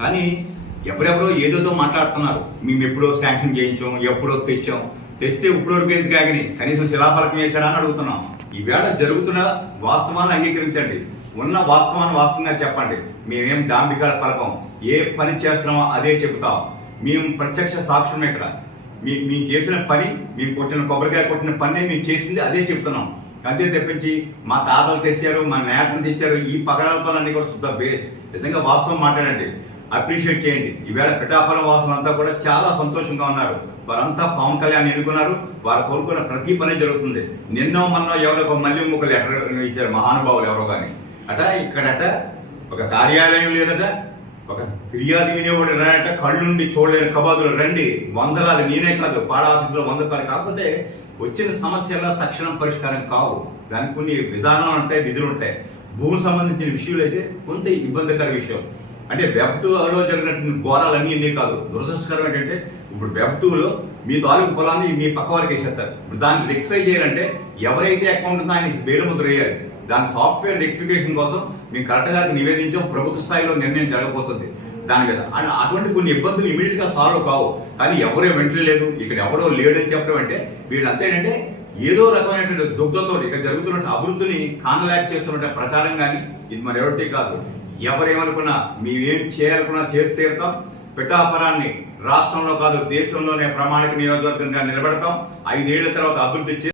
కానీ ఎప్పుడెప్పుడో ఏదోదో మాట్లాడుతున్నారు. మేము ఎప్పుడో శాంక్షన్ చేయించాం ఎప్పుడో తెచ్చాం. తెస్తే ఇప్పుడు వరకు ఎందుకు ఆగినాయి? కనీసం శిలాఫలకం వేశారా అని అడుగుతున్నాం. ఈవేళ జరుగుతున్న వాస్తవాన్ని అంగీకరించండి. ఉన్న వాస్తవాన్ని వాస్తవంగా చెప్పండి. మేమేం డాంబికాల పలకం. ఏ పని చేస్తున్నామో అదే చెబుతాం. మేము ప్రత్యక్ష సాక్ష్యం ఇక్కడ. మీ మేము చేసిన పని మేము కొట్టిన కొబ్బరికాయ కొట్టిన పని మేము చేసింది అదే చెప్తున్నాం అంతే తెప్పించి మా తాతలు తెచ్చారు మా నేతలు తెచ్చారు ఈ పగలపాలన్నీ కూడా శుద్ధ బేస్. నిజంగా వాస్తవం మాట్లాడండి. అప్రిషియేట్ చేయండి. ఈవేళ పిఠాఫలం వాసులు అంతా కూడా చాలా సంతోషంగా ఉన్నారు. వారంతా పవన్ కళ్యాణ్ ఎన్నుకున్నారు. వారు కోరుకున్న ప్రతి పని జరుగుతుంది. నిన్నో మొన్న ఎవరో ఒక మళ్ళీ ఇంకొక లెటర్ ఇచ్చారు మహానుభావులు ఎవరో కానీ అట ఇక్కడట ఒక కార్యాలయం లేదట ఒక ఫిర్యాదు వినేవాడు రానట కళ్ళుండి చూడలేని కబాదులు రండి. వందలాది నేనే కాదు పాడ ఆఫీసులో వంద కాదు. కాకపోతే వచ్చిన సమస్యల తక్షణం పరిష్కారం కావు. దానికి కొన్ని విధానాలు ఉంటాయి విధులు ఉంటాయి. భూమి సంబంధించిన విషయాలు అయితే కొంత ఇబ్బందికర విషయం. అంటే వెబ్ టూలో జరిగినటువంటి ఘోరాలన్నీ ఇన్ని కాదు. దురదృష్టకరం ఏంటంటే ఇప్పుడు వెబ్ టూలో మీ తాలూకు పొలాన్ని మీ పక్క వారికి వేసేస్తారు. ఇప్పుడు దాన్ని రెక్టిఫై చేయాలంటే ఎవరైతే అకౌంట్ ఉందో ఆయన బేరుముద్ర వేయాలి. దాని సాఫ్ట్వేర్ రెక్టిఫికేషన్ కోసం మేము కరెక్ట్ గారికి నివేదించాం ప్రభుత్వ స్థాయిలో నిర్ణయం జరగబోతుంది. దాని మీద అటువంటి కొన్ని ఇబ్బందులు ఇమీడియట్గా సాల్వ్ కావు. కానీ ఎవరో వెంటలేదు ఇక్కడ ఎవడో లేడని చెప్పడం అంటే వీళ్ళంతా ఏంటంటే ఏదో రకమైనటువంటి దుగ్ధతో ఇక్కడ జరుగుతున్న అభివృద్ధిని కానలేక చేస్తున్న ప్రచారం కానీ ఇది మరి ఎవరికి కాదు. ఎవరేమనుకున్నా మేమేం చేయాలనుకున్నా చేసి తీరుతాం. పిఠాపురాన్ని రాష్ట్రంలో కాదు దేశంలోనే ప్రమాణిక నియోజకవర్గంగా నిలబెడతాం. ఐదేళ్ళ తర్వాత అభివృద్ధి